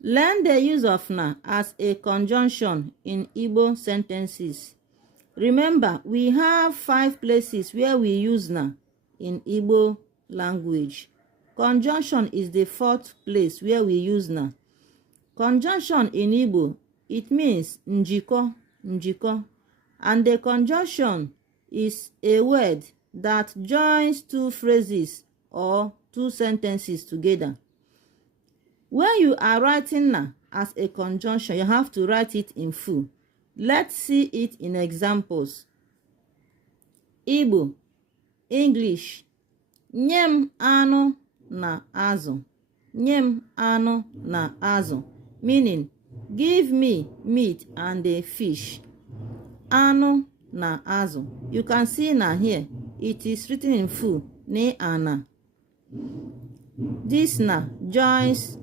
Learn the use of na as a conjunction in Igbo sentences. Remember, we have 5 places where we use na in Igbo language. Conjunction is the 4th place where we use na. Conjunction in Igbo, it means njiko, njiko. And the conjunction is a word that joins 2 phrases or 2 sentences together. When you are writing na as a conjunction, you have to write it in full. Let's see it in examples. Igbo, English. Nyem anụ na azụ. Nyem anụ na azụ, meaning give me meat and a fish. Anụ na azụ. You can see na here. It is written in full. Ne ana. This na joins